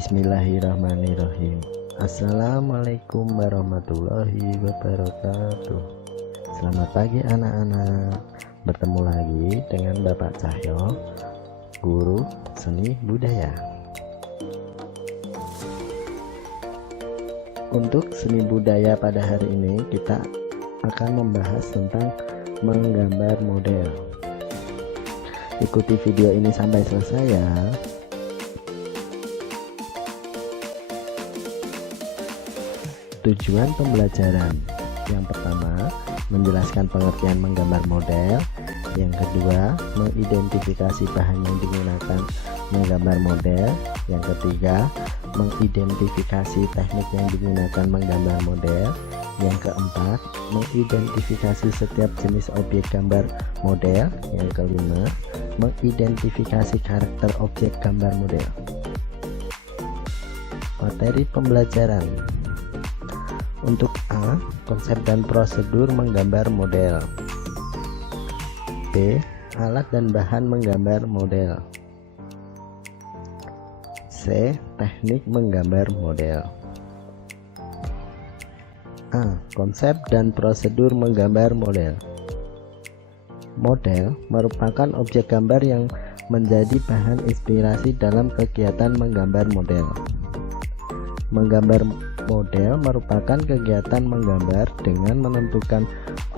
Bismillahirrahmanirrahim. Assalamualaikum warahmatullahi wabarakatuh. Selamat pagi anak-anak. Bertemu lagi dengan Bapak Cahyo, guru seni budaya. Untuk seni budaya pada hari ini kita akan membahas tentang menggambar model. Ikuti video ini sampai selesai ya. Tujuan pembelajaran: yang pertama, menjelaskan pengertian menggambar model. Yang kedua, mengidentifikasi bahan yang digunakan menggambar model. Yang ketiga, mengidentifikasi teknik yang digunakan menggambar model. Yang keempat, mengidentifikasi setiap jenis objek gambar model. Yang kelima, mengidentifikasi karakter objek gambar model. Materi pembelajaran: untuk A, konsep dan prosedur menggambar model. B, alat dan bahan menggambar model. C, teknik menggambar model. A, konsep dan prosedur menggambar model. Model merupakan objek gambar yang menjadi bahan inspirasi dalam kegiatan menggambar model. Menggambar model merupakan kegiatan menggambar dengan menentukan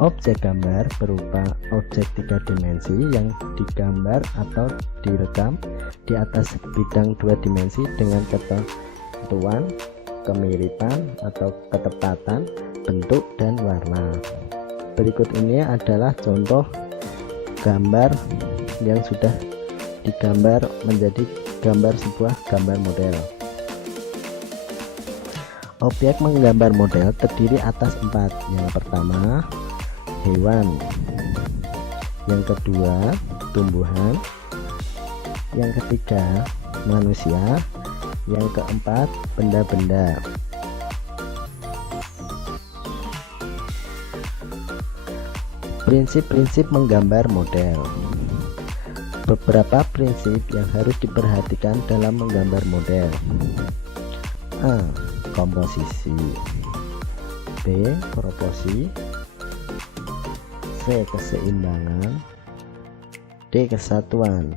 objek gambar berupa objek 3 dimensi yang digambar atau direkam di atas bidang 2 dimensi dengan ketentuan, kemiripan atau ketepatan bentuk dan warna. Berikut ini adalah contoh gambar yang sudah digambar menjadi gambar sebuah gambar model. Objek menggambar model terdiri atas 4. Yang pertama, hewan. Yang kedua, tumbuhan. Yang ketiga, manusia. Yang keempat, benda-benda. Prinsip-prinsip menggambar model. Beberapa prinsip yang harus diperhatikan dalam menggambar model. A, komposisi. B, proporsi. C, keseimbangan. D, kesatuan.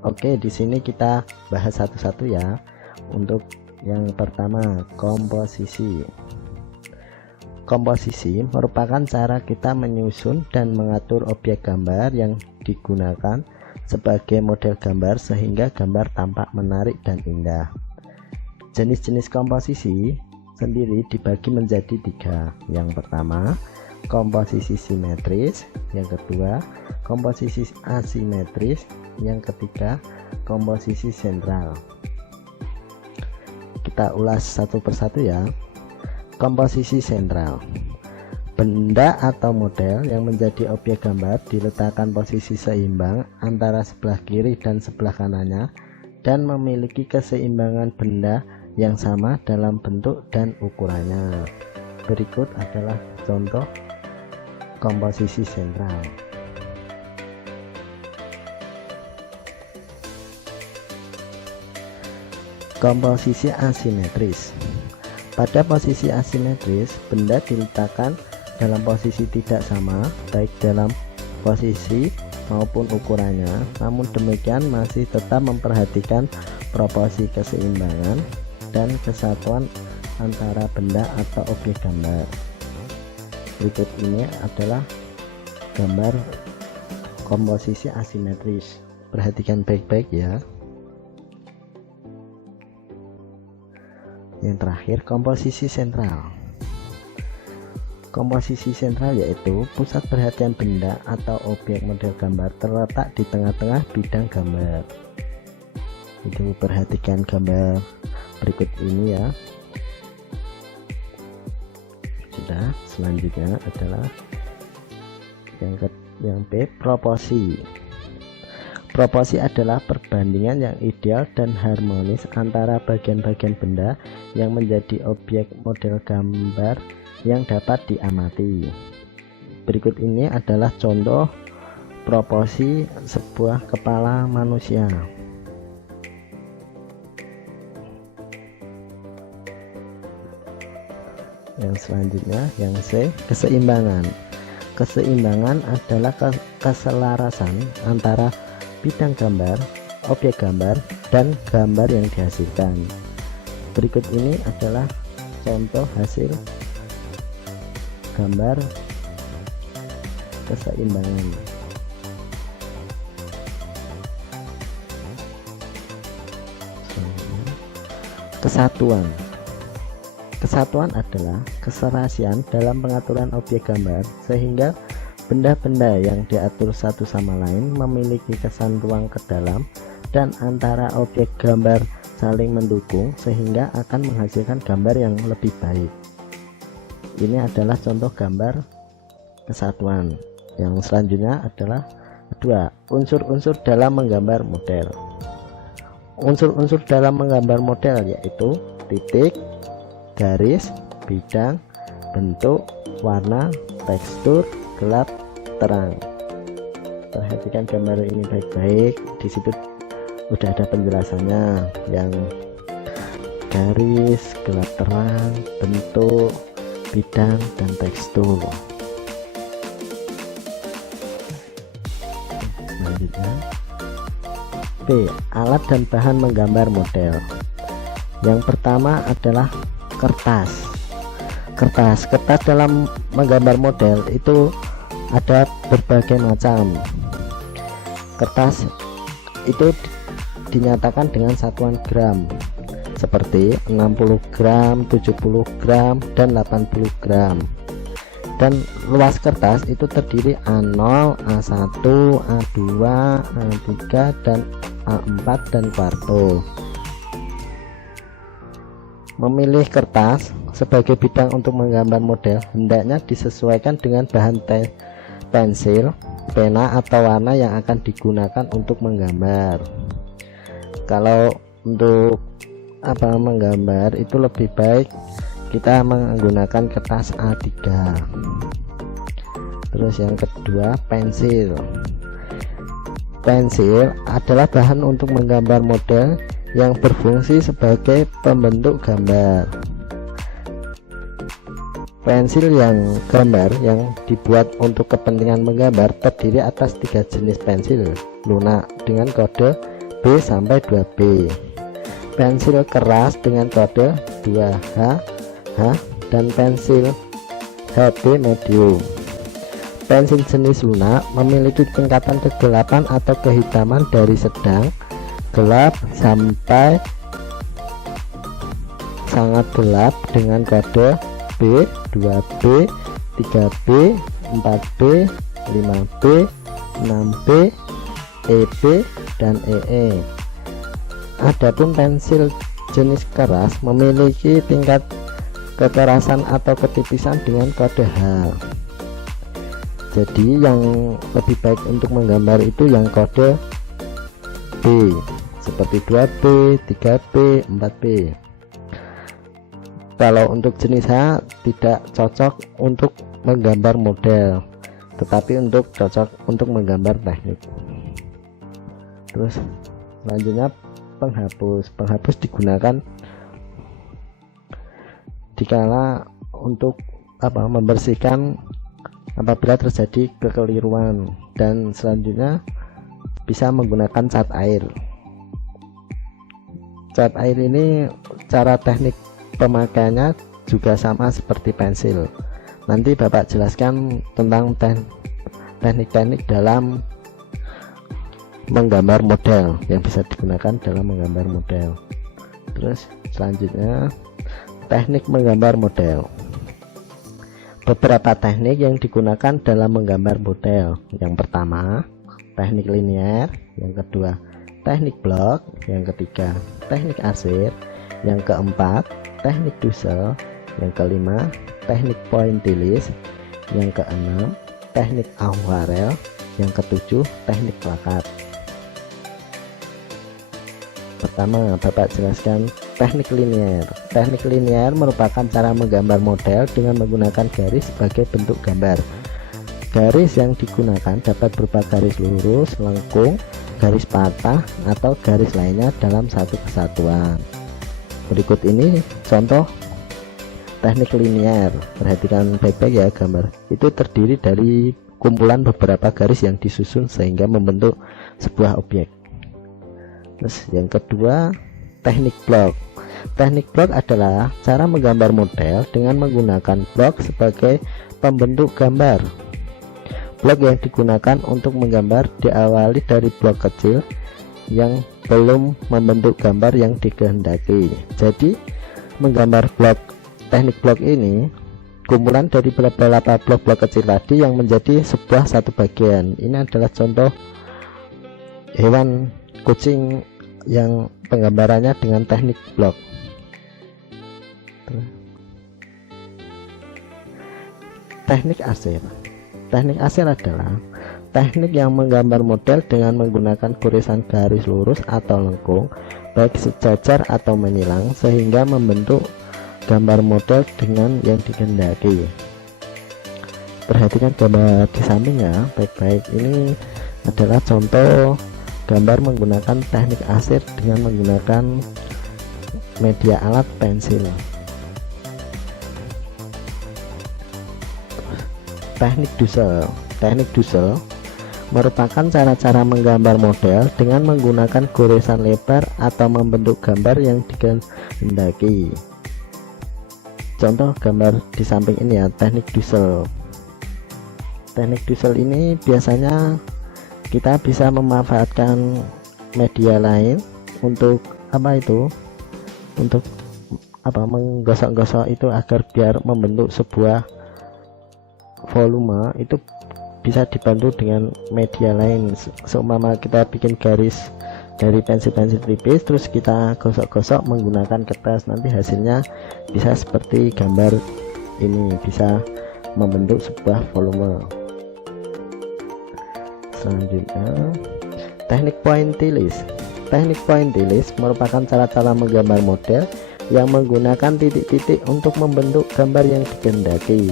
Oke, di sini kita bahas satu-satu ya. Untuk yang pertama, komposisi. Komposisi merupakan cara kita menyusun dan mengatur objek gambar yang digunakan sebagai model gambar sehingga gambar tampak menarik dan indah. Jenis-jenis komposisi sendiri dibagi menjadi 3. Yang pertama, komposisi simetris. Yang kedua, komposisi asimetris. Yang ketiga, komposisi sentral. Kita ulas satu persatu ya. Komposisi sentral: benda atau model yang menjadi objek gambar diletakkan posisi seimbang antara sebelah kiri dan sebelah kanannya dan memiliki keseimbangan benda yang sama dalam bentuk dan ukurannya. Berikut adalah contoh komposisi sentral. Komposisi asimetris: pada posisi asimetris, benda diletakkan dalam posisi tidak sama baik dalam posisi maupun ukurannya. Namun demikian masih tetap memperhatikan proporsi, keseimbangan dan kesatuan antara benda atau objek gambar. Berikut ini adalah gambar komposisi asimetris. Perhatikan baik-baik ya. Yang terakhir, komposisi sentral. Komposisi sentral yaitu pusat perhatian benda atau objek model gambar terletak di tengah-tengah bidang gambar. Itu perhatikan gambar berikut ini ya. Sudah, selanjutnya adalah yang B, proporsi. Proporsi adalah perbandingan yang ideal dan harmonis antara bagian-bagian benda yang menjadi objek model gambar yang dapat diamati. Berikut ini adalah contoh proporsi sebuah kepala manusia. Yang selanjutnya, yang C, keseimbangan. Keseimbangan adalah keselarasan antara bidang gambar, objek gambar, dan gambar yang dihasilkan. Berikut ini adalah contoh hasil gambar keseimbangan. Kesatuan. Kesatuan adalah keserasian dalam pengaturan objek gambar sehingga benda-benda yang diatur satu sama lain memiliki kesan ruang ke dalam dan antara objek gambar saling mendukung sehingga akan menghasilkan gambar yang lebih baik. Ini adalah contoh gambar kesatuan. Yang selanjutnya adalah kedua, unsur-unsur dalam menggambar model. Unsur-unsur dalam menggambar model yaitu titik, garis, bidang, bentuk, warna, tekstur, gelap, terang. Perhatikan gambar ini baik-baik. Di situ udah ada penjelasannya, yang garis, gelap, terang, bentuk, bidang, dan tekstur. Selanjutnya B. Alat dan bahan menggambar model. Yang pertama adalah kertas. Kertas dalam menggambar model itu ada berbagai macam. Kertas itu dinyatakan dengan satuan gram seperti 60 gram, 70 gram, dan 80 gram. Dan luas kertas itu terdiri A0, A1, A2, A3, dan A4 dan kuarto. Memilih kertas sebagai bidang untuk menggambar model hendaknya disesuaikan dengan bahan pensil, pena, atau warna yang akan digunakan untuk menggambar. Kalau untuk menggambar itu lebih baik kita menggunakan kertas A3. Terus yang kedua, pensil. Pensil adalah bahan untuk menggambar model yang berfungsi sebagai pembentuk gambar. Pensil yang gambar yang dibuat untuk kepentingan menggambar terdiri atas 3 jenis pensil lunak dengan kode B sampai 2B, pensil keras dengan kode 2H, dan pensil HB medium. Pensil jenis lunak memiliki tingkatan kegelapan atau kehitaman dari sedang, gelap, sampai sangat gelap dengan kode B, 2B, 3B, 4B, 5B, 6B, EB, dan EE. Adapun pensil jenis keras memiliki tingkat kekerasan atau ketipisan dengan kode H. Jadi yang lebih baik untuk menggambar itu yang kode B, seperti 2B, 3B, 4B. Kalau untuk jenis H tidak cocok untuk menggambar model, tetapi cocok untuk menggambar teknik. Terus selanjutnya penghapus. Penghapus digunakan dikala untuk membersihkan apabila terjadi kekeliruan, dan selanjutnya bisa menggunakan cat air. Cat air ini cara teknik pemakaiannya juga sama seperti pensil. Nanti Bapak jelaskan tentang teknik-teknik dalam menggambar model yang bisa digunakan dalam menggambar model. Terus selanjutnya teknik menggambar model. Beberapa teknik yang digunakan dalam menggambar model. Yang pertama, teknik linear. Yang kedua, teknik blok. Yang ketiga, teknik arsir. Yang keempat, teknik Dussel. Yang kelima, teknik pointillis. Yang keenam, teknik akuarel. Yang ketujuh, teknik plakat. Pertama, Bapak jelaskan teknik linear. Teknik linear merupakan cara menggambar model dengan menggunakan garis sebagai bentuk gambar. Garis yang digunakan dapat berupa garis lurus, lengkung, garis patah, atau garis lainnya dalam satu kesatuan. Berikut ini contoh teknik linier. Perhatikan baik-baik ya, gambar itu terdiri dari kumpulan beberapa garis yang disusun sehingga membentuk sebuah objek. Terus yang kedua, teknik blok. Teknik blok adalah cara menggambar model dengan menggunakan blok sebagai pembentuk gambar. Blok yang digunakan untuk menggambar diawali dari blok kecil yang belum membentuk gambar yang dikehendaki. Jadi menggambar blok, teknik blok ini kumpulan dari beberapa blok-blok kecil tadi yang menjadi sebuah satu bagian. Ini adalah contoh hewan kucing yang penggambarannya dengan teknik blok. Teknik asir. Teknik asir adalah teknik yang menggambar model dengan menggunakan goresan garis lurus atau lengkung, baik sejajar atau menyilang, sehingga membentuk gambar model dengan yang dikehendaki. Perhatikan gambar di samping ya, baik-baik. Ini adalah contoh gambar menggunakan teknik asir dengan menggunakan media alat pensil. Teknik Dussel. Teknik Dussel merupakan cara-cara menggambar model dengan menggunakan goresan lebar atau membentuk gambar yang dikehendaki. Contoh gambar di samping ini ya, teknik Dussel. Teknik Dussel ini biasanya kita bisa memanfaatkan media lain untuk apa itu? Untuk apa, menggosok-gosok itu agar biar membentuk sebuah volume. Itu bisa dibantu dengan media lain. Seumpama kita bikin garis dari pensil-pensil tipis, terus kita gosok-gosok menggunakan kertas, nanti hasilnya bisa seperti gambar ini, bisa membentuk sebuah volume. Selanjutnya, teknik pointillis. Teknik pointillis merupakan cara-cara menggambar model yang menggunakan titik-titik untuk membentuk gambar yang dikehendaki.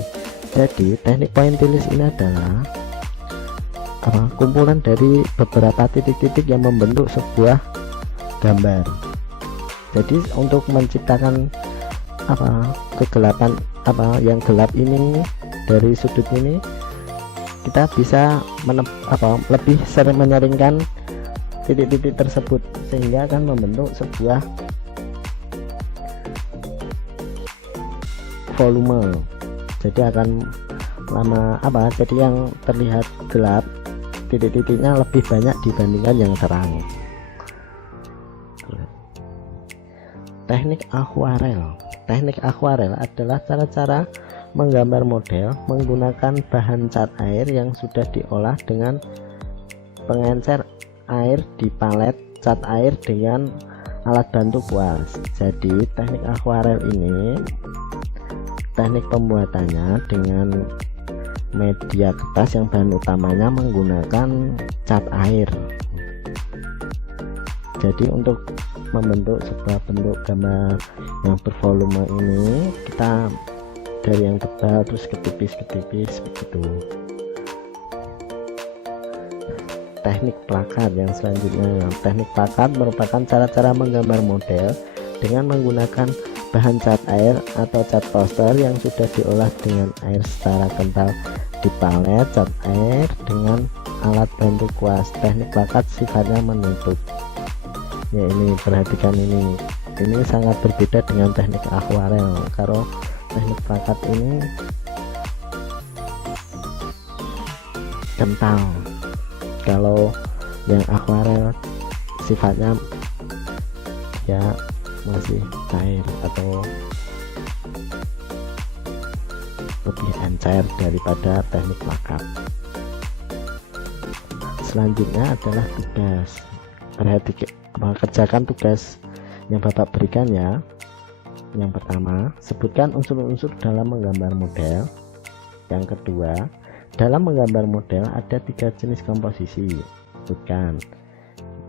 Jadi teknik pointillis ini adalah kumpulan dari beberapa titik-titik yang membentuk sebuah gambar. Jadi untuk menciptakan kegelapan yang gelap ini dari sudut ini, kita bisa lebih sering menyaringkan titik-titik tersebut sehingga akan membentuk sebuah volume. Jadi akan jadi yang terlihat gelap, titik-titiknya lebih banyak dibandingkan yang terang. Teknik akuarel. Teknik akuarel adalah cara-cara menggambar model menggunakan bahan cat air yang sudah diolah dengan pengencer air di palet cat air dengan alat bantu kuas. Jadi teknik akuarel ini, teknik pembuatannya dengan media kertas yang bahan utamanya menggunakan cat air. Jadi untuk membentuk sebuah bentuk gambar yang bervolume ini, kita dari yang tebal terus ke tipis begitu. Teknik plakat yang selanjutnya. Teknik plakat merupakan cara-cara menggambar model dengan menggunakan bahan cat air atau cat poster yang sudah diolah dengan air secara kental di palet cat air dengan alat bantu kuas. Teknik plakat sifatnya menutup. Ya, ini perhatikan ini sangat berbeda dengan teknik akuarel. Kalau teknik plakat ini kental, kalau yang akuarel sifatnya ya masih cair atau lebih encer daripada teknik plakat. Selanjutnya adalah tugas. Kerjakan tugas yang Bapak berikan ya. Yang pertama, sebutkan unsur-unsur dalam menggambar model. Yang kedua, dalam menggambar model ada 3 jenis komposisi, sebutkan.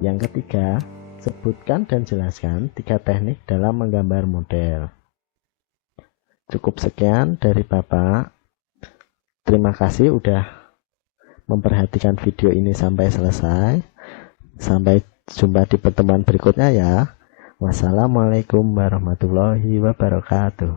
Yang ketiga, sebutkan dan jelaskan 3 teknik dalam menggambar model. Cukup sekian dari Bapak. Terima kasih udah memperhatikan video ini sampai selesai. Sampai jumpa di pertemuan berikutnya ya. Wassalamualaikum warahmatullahi wabarakatuh.